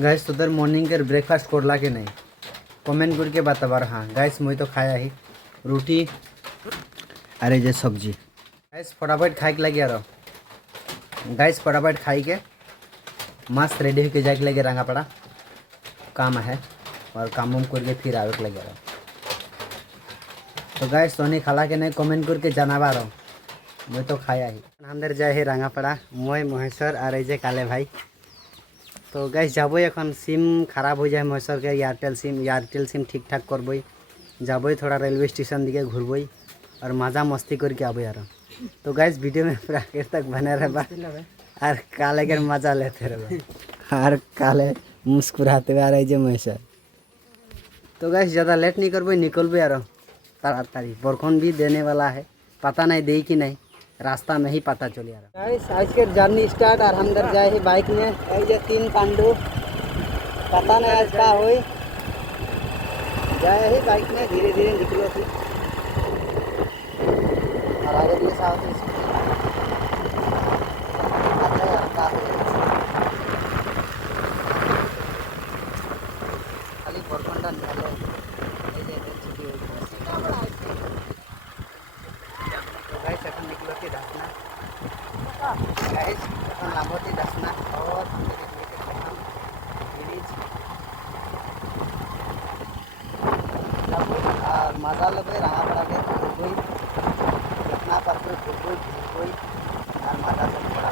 Guys তোদের morning के breakfast करला के नहीं कमेंट करके बताबार। हाँ गाइस मुई तो खाया ही रोटी अरे जे सब्जी। गाइस फटाफट खाई के लगे यार। गाइस फटाफट खाई के मस्त रेडी होके जाके लगे रंगापड़ा काम है और काम वाम करके फिर आवे के लगे यार। तो गाइस सोनी खाला के नहीं कमेंट करके जनाबा रहो। मैं तो खाया ही अंदर जाए ही रंगापड़ा मैं महेश्वर और जे काले भाई। तो गाइस जाबो एखन सिम खराब हो जाए महेश्वर के एयरटेल सिम ठीक ठाक करबई जाबई थोड़ा रेलवे स्टेशन दिखे घूरबई और मज़ा मस्ती करके आबो यार। तो गाइस वीडियो में पूरा आखिर तक बने रहबा और काले के मज़ा लेते रहबा और काले मुस्कुराते हुए आ रहे जे महेश्वर। तो गाइस ज़्यादा लेट नहीं करबई निकलबो यार ताड़ाताड़ी। बरखन भी देने वाला है पता नहीं दे कि नहीं रास्ता में ही पता चल यार। गाइस आज के जर्नी स्टार्ट और हम अंदर जाए ही बाइक में ये 3 पांडु पता नहीं आज का हो जाए ही बाइक में धीरे धीरे निकलो फिर और आगे दिए साथ खाली बरखंडा गाइस এখন निकलो के दासना गाइस এখন लामोती दासना और ब्रिज और मजा लगे रंगापड़ा के कोई इतना पर कोई और मजा सब बड़ा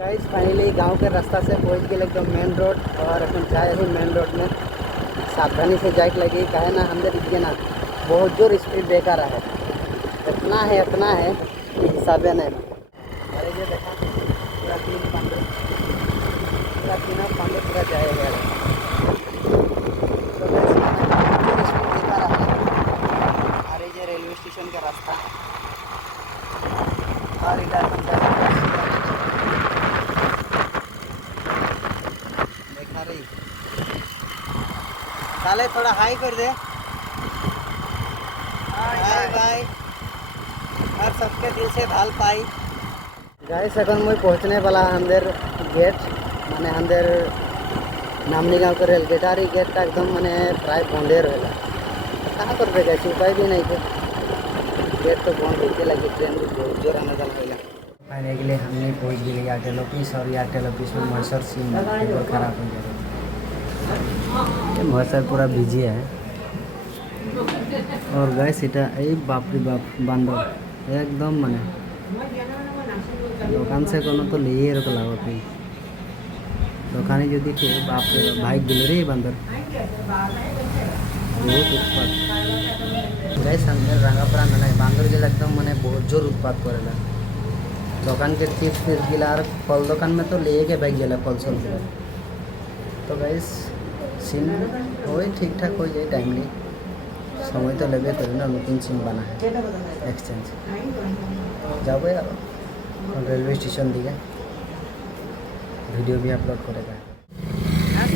गाइस फाइनली गांव के रास्ता से पहुंच गए एकदम मेन रोड और अपन जाए ही मेन रोड में सावधानी से जाए लगी कहे ना अंदर इतने ना बहुत जोर स्पीड ब्रेकर है इतना है कि हिसाब नहीं। अरे ये देखा पूरा 3 पांडे पूरा 3 पांडे पूरा जाएगा यार। तो अरे ये रेलवे स्टेशन का रास्ता और इधर देखा रही साले थोड़ा हाई कर दे हाय बाय और सबके दिल से भाल पाई। गाइस এখন मैं पहुँचने वाला अंदर गेट माने अंदर नामनी गाँव के रेल गेट और गेट का एकदम मैंने प्राय बंदे रहेगा कहाँ कर दे गाइस उपाय भी नहीं थे गेट तो बंद होते लगी ट्रेन भी बहुत जोर आने वाला रहेगा। आने के लिए हमने पहुँच गए एयरटेल ऑफिस और एयरटेल ऑफिस में महेश्वर सिम खराब हो जाएगा महेश्वर पूरा बिजी है और गाइस এটা এই बाप रे बाप बांदर एकदम माने दुकान से कोनो तो लिए रख लागो फिर दुकानी जो दिखे बाप रे भाई दिल रे बांदर बहुत उत्पात गाइस अंदर रंगापड़ा में नहीं बांदर जो एकदम माने बहुत जोर उत्पात करेला दुकान के चिप्स फिर गिला और फल दुकान में तो ले के बैग गेला फल सब। तो गाइस सिम हो ठीक ठाक हो जाए टाइमली समय तो लगे करें ना नतून सिम बना है एक्सचेंज जाओ यार रेलवे स्टेशन दिखे वीडियो भी अपलोड करेगा।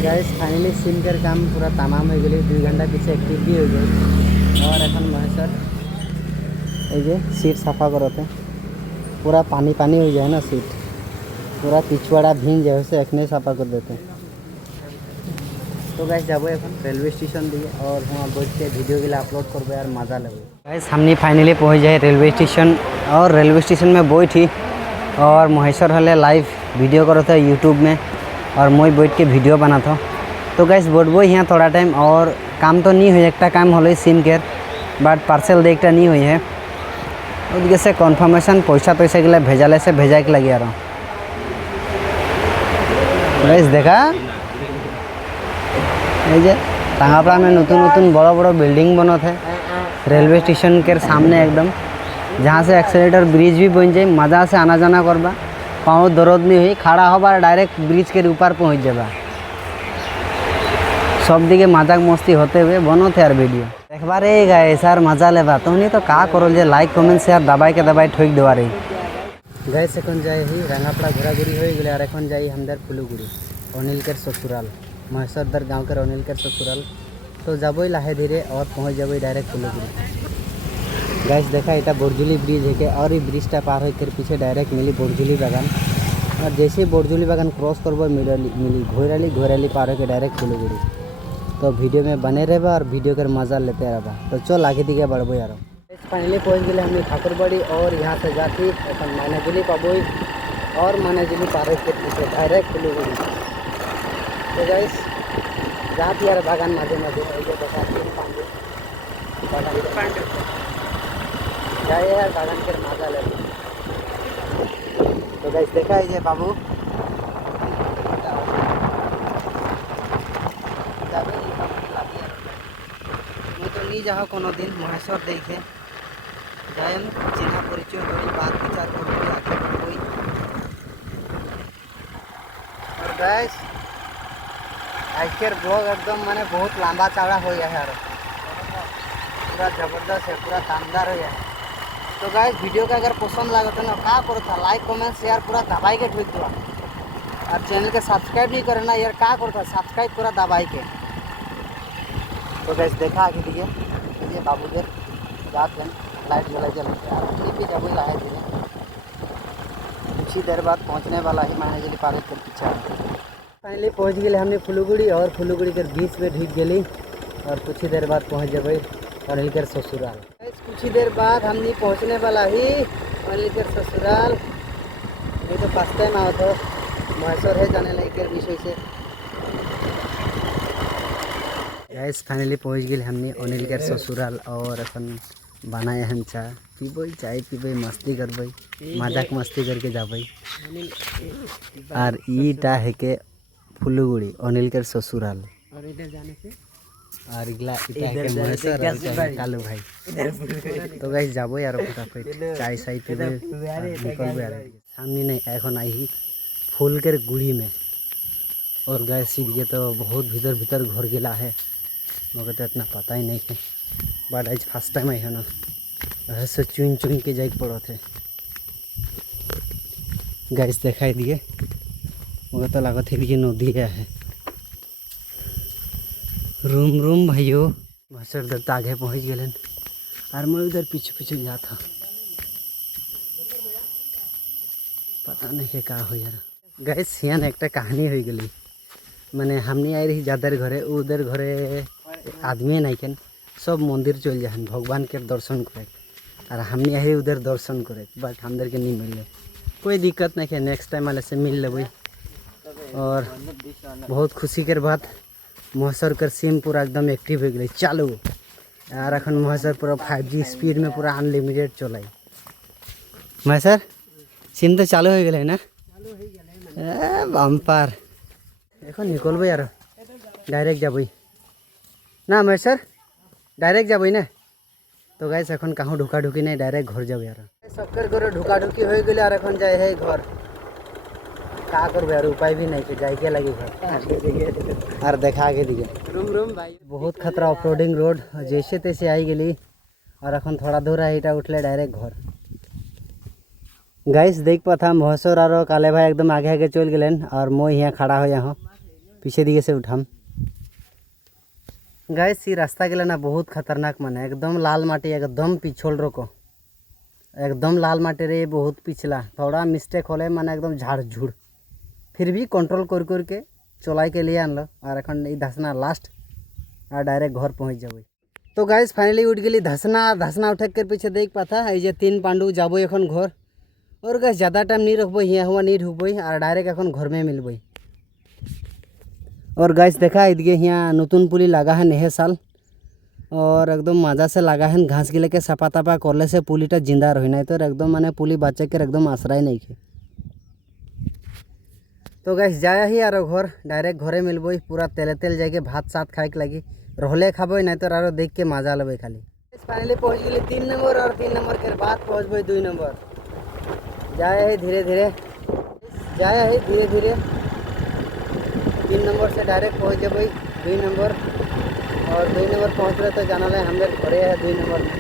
गाइस फाइनली सिम के काम पूरा तमाम हो गई 2 घंटा पीछे एक्टिव भी हो गई और এখন महेश्वर ये सीट सफा करते पूरा पानी हो जाए ना सीट पूरा पिछवाड़ा भींग जाए उसे एक सफा कर देते। तो गाइस जाबो এখন रेलवे स्टेशन दिए और वहाँ बैठ के वीडियो के लिए अपलोड करबो यार मजा लेबो। गाइस हमने फाइनली पहुँच जाए रेलवे स्टेशन और रेलवे स्टेशन में बैठी और महेश्वर हले लाइव वीडियो करो था यूट्यूब में और मैं बैठ के वीडियो बना था। तो गाइस बैठबो यहाँ थोड़ा टाइम और काम तो नहीं हुई एक काम हल सिम केर बाट पार्सल देखता नहीं हुई है ओदिके से कन्फर्मेशन पैसा गए भेजाले से भेजा के लगे यार। गाइस देखा टांगापड़ा में नतून बड़ा बिल्डिंग बनत है रेलवे स्टेशन के सामने एकदम जहाँ से एक्सेलेटर ब्रिज भी बन जाए मज़ा से आना जाना करबा पाँव दर्द नहीं हुई खड़ा होबा डायरेक्ट ब्रिज के ऊपर पहुँच जाबा सब दिखे मजाक मस्ती होते हुए बनते यार वीडियो देखबा रे गाइस यार मजा लेबा तो नहीं तो का करल जे लाइक कमेंट शेयर दबाई ठोक देवा रे। गाइस এখন যাই ही रंगापड़ा घोराघुरी हो गए और এখন যাই हमदर फुलुगुड़ी अनिल के ससुराल महेश्वर दर गाँव के अनिल के ससुराल। तो जाबई लाहे धीरे और पहुँच जाबई डायरेक्ट फुलुगुड़ी। गाइस देखा इटा बरजुली ब्रिज है और ये ब्रिजटा पार होकर पीछे डायरेक्ट मिली बरजुली बागान और जैसे ही बोरजुली बागान क्रॉस करब मिली घोराली पार होकर डायरेक्ट फुलुगुड़ी। तो वीडियो में बने रहे और वीडियो कर मजा लेते रहा। तो चल आगे दिखे बढ़बो यार। फाइनली पहुँच गए हमने ठाकुरबाड़ी और यहाँ से जाती अपन मानाजुली पाबोई और मानाजुली पार होकर पीछे डायरेक्ट फुलुगुड़ी। तो गाइस जाती यार बागान माঝে माঝে बागान जाए यार बागान के मजा ले। तो गाइस देखा है बाबू मैं तो नहीं जाओ कोनो दिन महेश्वर देखे जाए चिन्हा परिचय करी बात विचार करी आगे बढ़ोई। और गाइस आज के ब्लॉग एकदम माने बहुत लंबा चौड़ा हो गया है यार, पूरा ज़बरदस्त है, पूरा शानदार हो गया है। तो गाइस वीडियो का अगर पसंद लगे तो ना क्या करो था लाइक कमेंट शेयर पूरा दबाई के ठोक दो। और चैनल के सब्सक्राइब नहीं करे ना यार क्या करो था सब्सक्राइब पूरा दबाई के। तो गाइस देखा आगे दिए ये बाबू के जात हैं लाइट जला जल भी जब लाए थे कुछ ही देर बाद पहुंचने वाला ही मानाजुली पार कर पीछे। फाइनली पहुंच गए हमने फुलुगुड़ी और फुलुगुड़ी के बीच में ढूक गई और कुछ ही देर बाद पहुंच जाए अनिल के ससुराल। कुछ ही देर बाद हमने पहुंचने वाला ही अनिल के ससुराल। ये तो फर्स्ट टाइम आओ तो महेश्वर है जाने लगे के विषय से। गाइस फाइनली पहुंच गए हमने अनिल के ससुराल और अपन बनाए हम चाय पीबे चाय पीबे मस्ती करबे मजाक मस्ती करके जाबे। और ईटा है के फुलुगुड़ी अनिल के ससुराल और इधर जाने से और इगला कालू भाई। तो गाइस जाबो यार फटाफट चाय साई पीबे निकलबे यार सामने नहीं এখন आई फूल के गुड़ी में। और गाइस ये तो बहुत भीतर भीतर घर गिला है मगर तो इतना पता ही नहीं है बट आज फर्स्ट टाइम आई है ना ऐसे चुन चुन के जाए पड़ो थे। गाइस दिखाई दिए मगर तो लागत है ये नदी है। रूम रूम भाइयों मास्टर दत्त आगे पहुँच गए और मैं उधर पीछे पीछे गया था पता नहीं क्या हो यार। गाइस यहाँ एक कहानी हो गई मैंने हमने आई रही जादर घरे उधर घरे आदमी नहीं के सब मंदिर चल जाए भगवान के दर्शन करे और हमने आई उधर दर्शन करे बट हमदर के नहीं मिले कोई दिक्कत नहीं है नेक्स्ट टाइम वाले से मिल लेबै। और बहुत खुशी के बात महेश्वर कर सिम पूरा एकदम एक्टिव हो गई चालू और अखन महेश्वर पूरा 5G स्पीड में पूरा अनलिमिटेड चलाई। महेश्वर सिम तो चालू हो गए ना बम्पार এখন निकलबे यार डायरेक्ट जाबई ना महेश्वर डायरेक्ट जाबई ना। तो गाइस এখন कहाँ ढुका ढुकी नहीं डायरेक्ट घर जाओ यार सबकर घरे ढुका ढुकी हो गई और এখন जाए है घर क्या करबे यार उपाय भी नहीं है जाए के लगे घर और देखा के दिखे रूम रूम भाई बहुत खतरा ऑफरोडिंग रोड जैसे तैसे आई गई और এখন थोड़ा दूर है इटा उठले डायरेक्ट घर। गाइस देख पाता महेश्वर और काले भाई एकदम आगे आगे चल गए और मैं यहाँ खड़ा हो यहाँ पीछे दिखे से उठाम। गाइस ये रास्ता के ना बहुत खतरनाक माने एकदम लाल माटी एकदम पिछोल रोको एकदम लाल माटी रे बहुत पिछला थोड़ा मिस्टेक होले माने एकदम झाड़ झुड़ फिर भी कंट्रोल कर करके चलाई के लिए आनलो और एखन धसना लास्ट और डायरेक्ट घर पहुँच जाबे। तो गाइस फाइनली उठ गई धसना उठे के पीछे देख पाता ये 3 पांडु जाबो एखन घर। और गाइस ज़्यादा टाइम नहीं रखबो यहाँ हुआ नहीं ढुकबो और डायरेक्ट एखन घर में मिलबो। और गाइस देखा इधर यहाँ नतून पुली लगा है नए साल और एकदम मजा से लगा है घास गिले के सपा तपा करले से पुलीटा जिंदा रही नहीं तो एकदम माने पुली बच्चे के एकदम आश्रय नहीं खे। तो गाइस जाया ही यार घर डायरेक्ट घरे मिलबो पूरा तेल तेल जाके भात सात खाए के लगी रहले खाबो नहीं तो आरो देख के मजा लेबे खाली। फाइनली पहुँच गई 3 नंबर और 3 नंबर के बाद पहुँचबो 2 नंबर जाए है धीरे धीरे 3 नंबर से डायरेक्ट पहुँच जाबे 2 नंबर और 2 नंबर पहुँचले तो जाना है हम घरे है 2 नंबर में।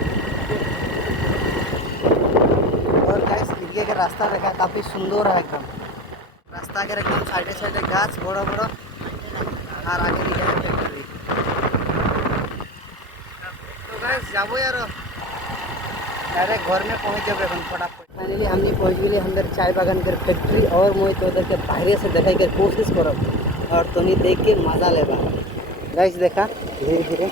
और गाइस दिखे के रास्ता देखा काफ़ी सुंदर है एकदम रास्ता के एकदम साइडे साइडे गाछ बड़ा बड़ा और आगे दिखे है फैक्ट्री। तो गाइस जाबो यार डायरेक्ट घर में पहुँच जाबे फटाफट। फाइनली हमने पहुँच गए अंदर चाय बागान के फैक्ट्री और मुझे तो उधर के बाहर से देखा के कोशिश करब और तनी देख के मजा लेबा। गाइस देखा धीरे धीरे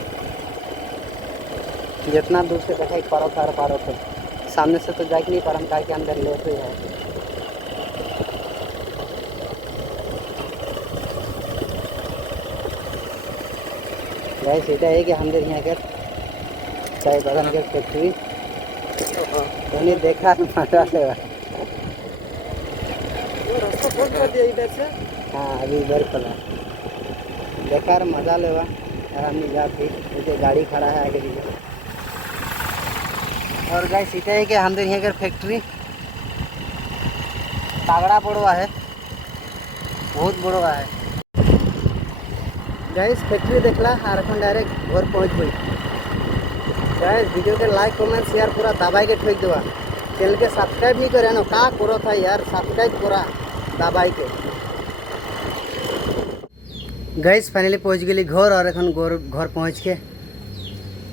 जितना दूर से देखा पारो थे सामने से तो जाके नहीं पारम का के अंदर लेट हुई है। गाइस এটা है कि हमने यहाँ के चाय बागान के फैक्ट्री तनी देखा मजा लेबा। रास्ता खोल कर दिया इधर से। हाँ अभी इधर खुला देखा और मजा लेवा और हमने जाती इधर गाड़ी खड़ा है आगे पीछे। और गाइस इतना है कि हमने यहाँ कर फैक्ट्री तगड़ा बड़वा है, बहुत बड़वा है। गाइस फैक्ट्री देखला और अपन डायरेक्ट घर पहुँच गई। गाइस वीडियो के लाइक कमेंट शेयर पूरा दबाई के ठोक देवा। चैनल के सब्सक्राइब नहीं करे ना का करो था यार, सब्सक्राइब पूरा दबाई के। गाइस फाइनली पहुँच गई घर और এখন घर पहुँच के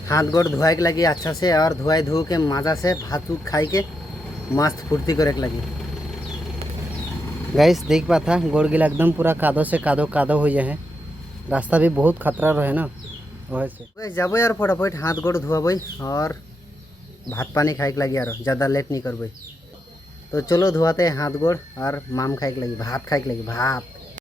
हाथ गोड़ धोए के लगी अच्छा से और धोए धो के मजा से भात उत खाई के मस्त फुर्ती करे के लगी। गाइस देख पा था गोड़ गिला एकदम पूरा कादो से कादो हो जाए, रास्ता भी बहुत खतरा रहे ना वैसे जब यार फटाफट हाथ गोड़ धोबे और भात पानी खाए के लगी यार, ज़्यादा लेट नहीं करबे। तो चलो धोआते हाथ गोड़ और माम खाए के लगी भात खाए के लगी भात।